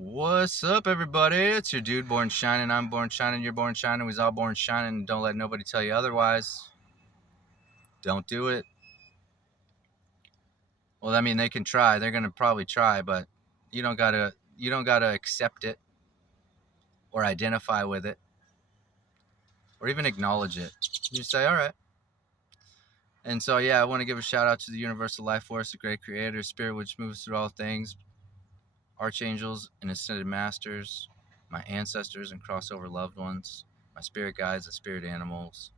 What's up, everybody? It's your dude, Born Shining. I'm Born Shining. You're Born Shining. We's all Born Shining. Don't let nobody tell you otherwise. Don't do it. Well, I mean, they can try. They're gonna probably try, but you don't gotta. You don't gotta accept it or identify with it or even acknowledge it. You say, all right. And so, yeah, I want to give a shout out to the universal life force, the great creator, spirit which moves through all things, archangels and ascended masters, my ancestors and crossover loved ones, my spirit guides and spirit animals,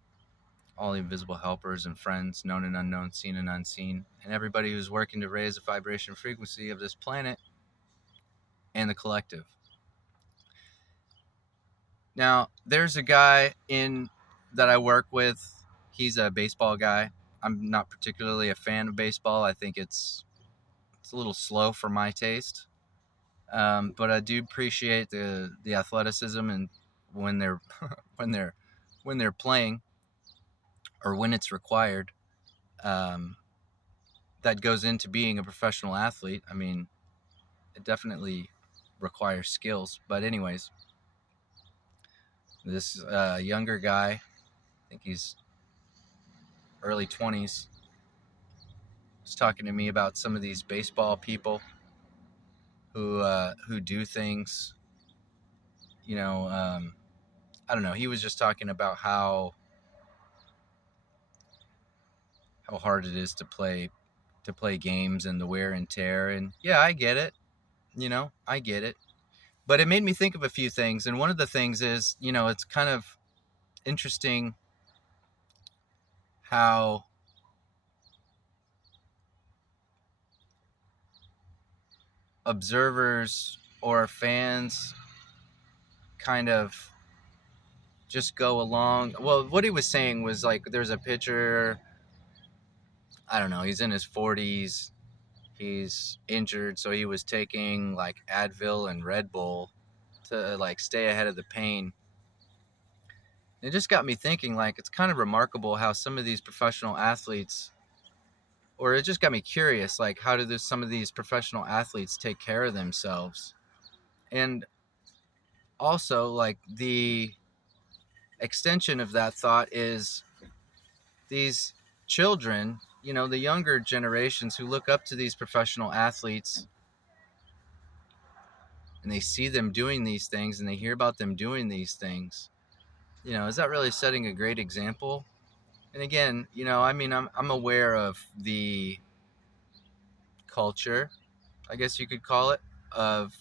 all the invisible helpers and friends, known and unknown, seen and unseen, and everybody who's working to raise the vibration frequency of this planet and the collective. Now, there's a guy that I work with. He's a baseball guy. I'm not particularly a fan of baseball. I think it's a little slow for my taste. But I do appreciate the athleticism and when they're when they're when they're playing or when it's required. Um, that goes into being a professional athlete. I mean, it definitely requires skills. But anyways, this younger guy, I think he's early 20s, was talking to me about some of these baseball people who do things. You know, I don't know. He was just talking about how hard it is to play games and the wear and tear. And yeah, I get it. I get it. But it made me think of a few things. And one of the things is, it's kind of interesting how observers or fans kind of just go along. Well, what he was saying was like there's a pitcher, I don't know, he's in his 40s, he's injured, so he was taking like Advil and Red Bull to like stay ahead of the pain. It just got me thinking, like, it's kind of remarkable how some of these professional athletes, or it just got me curious, like, how do some of these professional athletes take care of themselves? And also, like, the extension of that thought is these children, the younger generations who look up to these professional athletes and they see them doing these things and they hear about them doing these things, is that really setting a great example? And again, I mean, I'm aware of the culture, I guess you could call it, of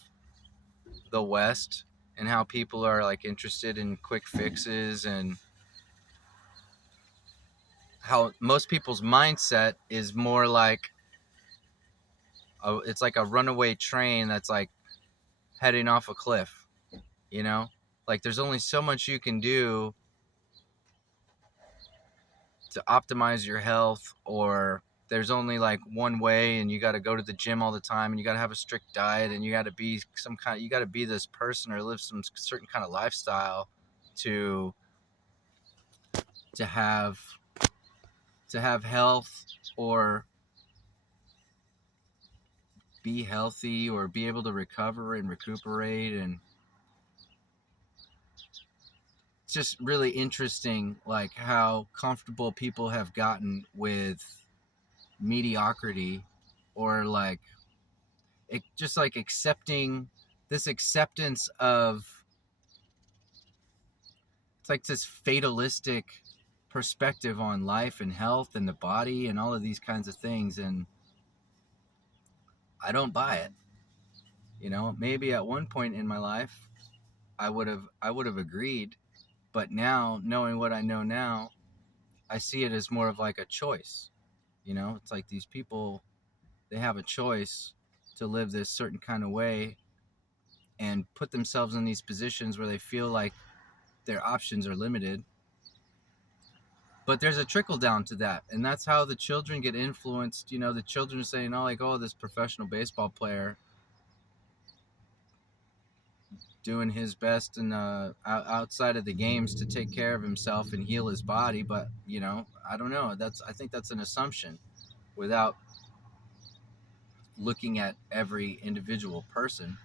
the West and how people are like interested in quick fixes and how most people's mindset is more like it's like a runaway train that's like heading off a cliff, you know? Like there's only so much you can do to optimize your health, or there's only like one way and you got to go to the gym all the time and you got to have a strict diet and you got to be you got to be this person or live some certain kind of lifestyle to to have to have health or be healthy or be able to recover and recuperate. And it's just really interesting, like how comfortable people have gotten with mediocrity, or like it just like accepting this acceptance of, it's like this fatalistic perspective on life and health and the body and all of these kinds of things. And I don't buy it. Maybe at one point in my life I would have agreed, but now, knowing what I know now, I see it as more of like a choice. It's like these people, they have a choice to live this certain kind of way and put themselves in these positions where they feel like their options are limited. But there's a trickle down to that, and that's how the children get influenced. The children are saying, oh, like, oh, this professional baseball player doing his best and outside of the games to take care of himself and heal his body. But I don't know, I think that's an assumption without looking at every individual person.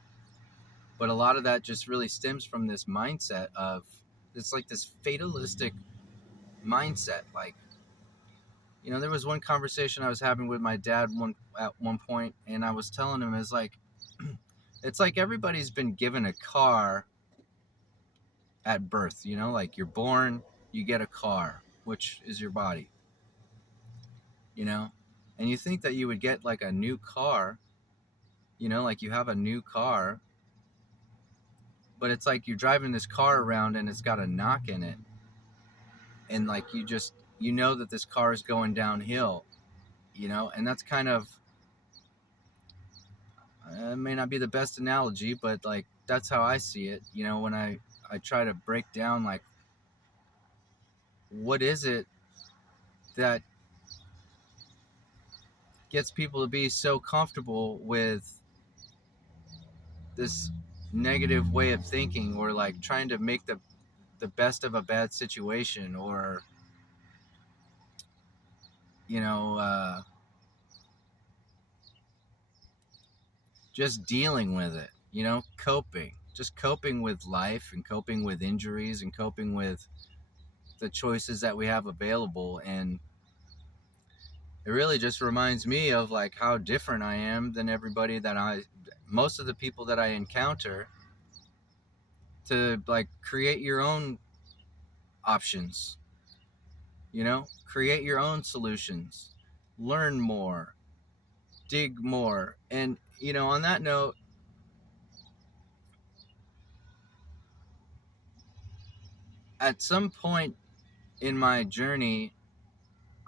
But a lot of that just really stems from this mindset of, it's like this fatalistic mindset. Like, there was one conversation I was having with my dad at one point, and I was telling him, it's like, it's like everybody's been given a car at birth. Like you're born, you get a car, which is your body. And you think that you would get like a new car, like you have a new car, but it's like you're driving this car around and it's got a knock in it, and like you know that this car is going downhill, and that's kind of, it may not be the best analogy, but like that's how I see it. When I try to break down, like, what is it that gets people to be so comfortable with this negative way of thinking, or like trying to make the best of a bad situation, or you know uh, just dealing with it, coping with life, and coping with injuries, and coping with the choices that we have available. And it really just reminds me of like how different I am than everybody most of the people that I encounter, to like create your own options, create your own solutions, learn more, dig more. And on that note, at some point in my journey,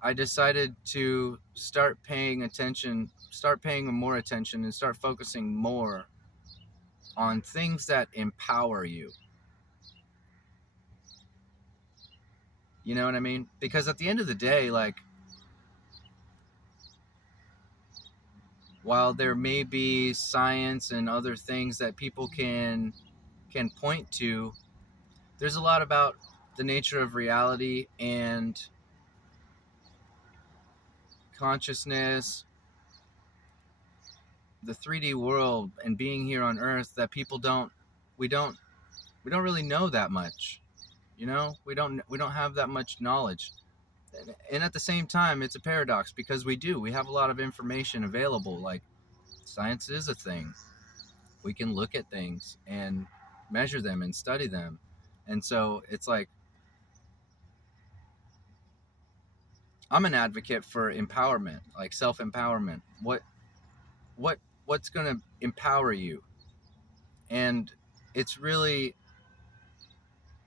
I decided to start paying more attention, and start focusing more on things that empower you. You know what I mean? Because at the end of the day, like, while there may be science and other things that people can point to, there's a lot about the nature of reality and consciousness, the 3D world, and being here on Earth, that we don't really know that much. We don't have that much knowledge. And at the same time, it's a paradox, because we have a lot of information available. Like, science is a thing. We can look at things and measure them and study them. And so it's like, I'm an advocate for empowerment, like self-empowerment. What's going to empower you? And it's really,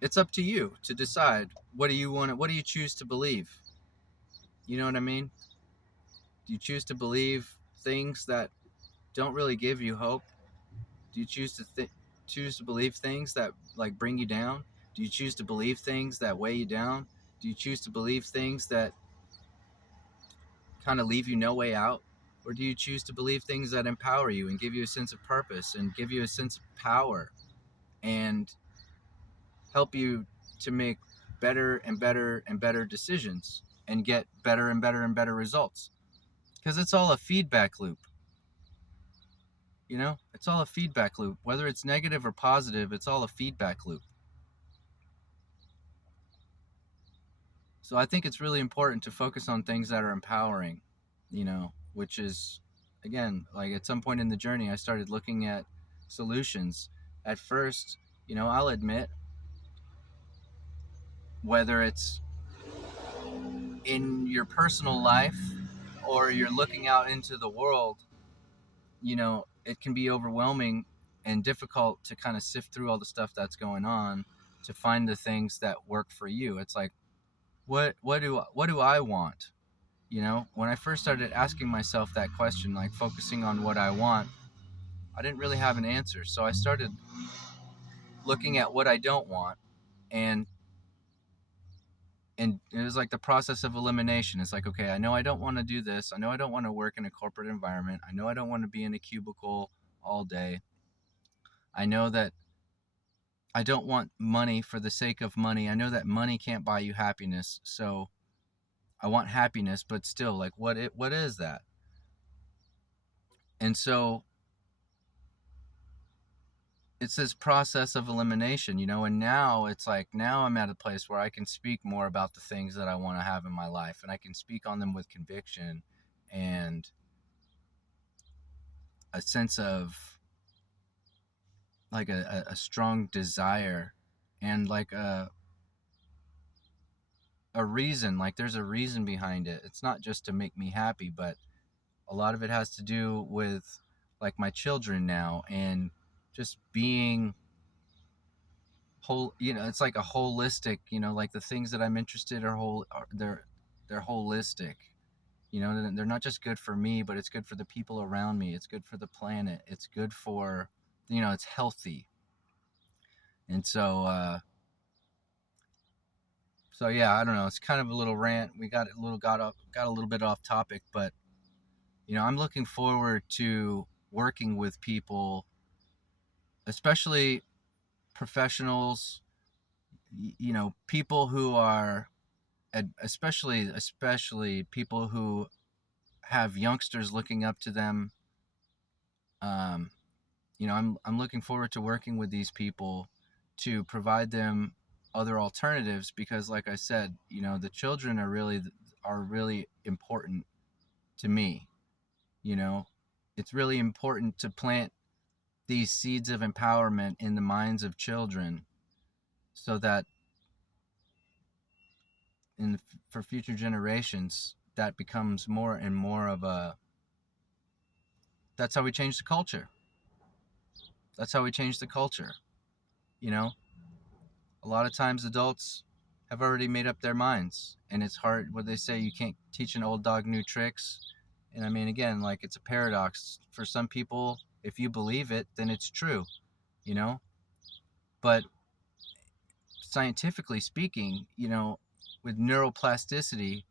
it's up to you to decide, what do you choose to believe? You know what I mean? Do you choose to believe things that don't really give you hope? Do you choose to believe things that like bring you down? Do you choose to believe things that weigh you down? Do you choose to believe things that kind of leave you no way out? Or do you choose to believe things that empower you and give you a sense of purpose and give you a sense of power, and help you to make better and better and better decisions, and get better and better and better results? Because it's all a feedback loop. It's all a feedback loop. Whether it's negative or positive, it's all a feedback loop. So I think it's really important to focus on things that are empowering, which is, again, like at some point in the journey, I started looking at solutions. At first, I'll admit, whether it's in your personal life or you're looking out into the world, it can be overwhelming and difficult to kind of sift through all the stuff that's going on, to find the things that work for you. It's like, what do I want? When I first started asking myself that question, like focusing on what I want, I didn't really have an answer. So I started looking at what I don't want, and it was like the process of elimination. It's like, okay, I know I don't want to do this. I know I don't want to work in a corporate environment. I know I don't want to be in a cubicle all day. I know that I don't want money for the sake of money. I know that money can't buy you happiness. So I want happiness, but still, like, what is that? And so it's this process of elimination, you know. And now it's like, now I'm at a place where I can speak more about the things that I want to have in my life, and I can speak on them with conviction and a sense of like a strong desire, and like a reason. Like there's a reason behind it. It's not just to make me happy, but a lot of it has to do with like my children now, and just being whole, you know. It's like a holistic, you know, like the things that I'm interested are they're holistic, you know. They're not just good for me, but it's good for the people around me, it's good for the planet, it's good for, you know, it's healthy. And so yeah, I don't know, it's kind of a little rant. We got a little bit off topic, but you know, I'm looking forward to working with people, especially professionals, you know, people who are, especially people who have youngsters looking up to them. Um, you know, I'm looking forward to working with these people to provide them other alternatives, because, like I said, you know, the children are really important to me. You know, it's really important to plant these seeds of empowerment in the minds of children, so that for future generations, that becomes more and more of a, that's how we change the culture. That's how we change the culture. You know, a lot of times adults have already made up their minds, and it's hard. What they say, you can't teach an old dog new tricks. And I mean, again, like, it's a paradox. For some people, if you believe it, then it's true, you know. But scientifically speaking, you know, with neuroplasticity,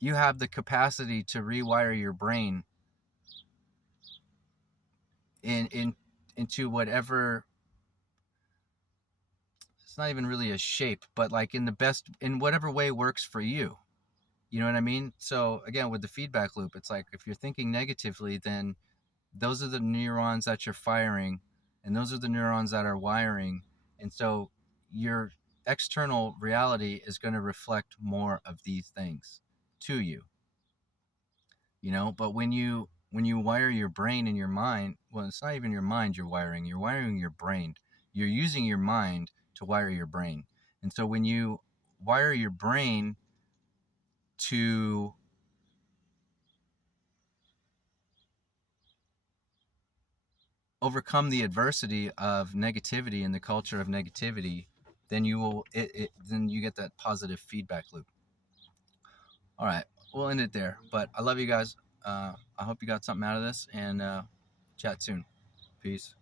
you have the capacity to rewire your brain in into whatever, it's not even really a shape, but like in the best, in whatever way works for you. You know what I mean? So again, with the feedback loop, it's like, if you're thinking negatively, then those are the neurons that you're firing, and those are the neurons that are wiring. And so your external reality is going to reflect more of these things to you, you know. But when you wire your brain and your mind, well, it's not even your mind you're wiring your brain. You're using your mind to wire your brain. And so when you wire your brain to overcome the adversity of negativity and the culture of negativity, then then you get that positive feedback loop. All right, we'll end it there. But I love you guys. I hope you got something out of this, and chat soon. Peace.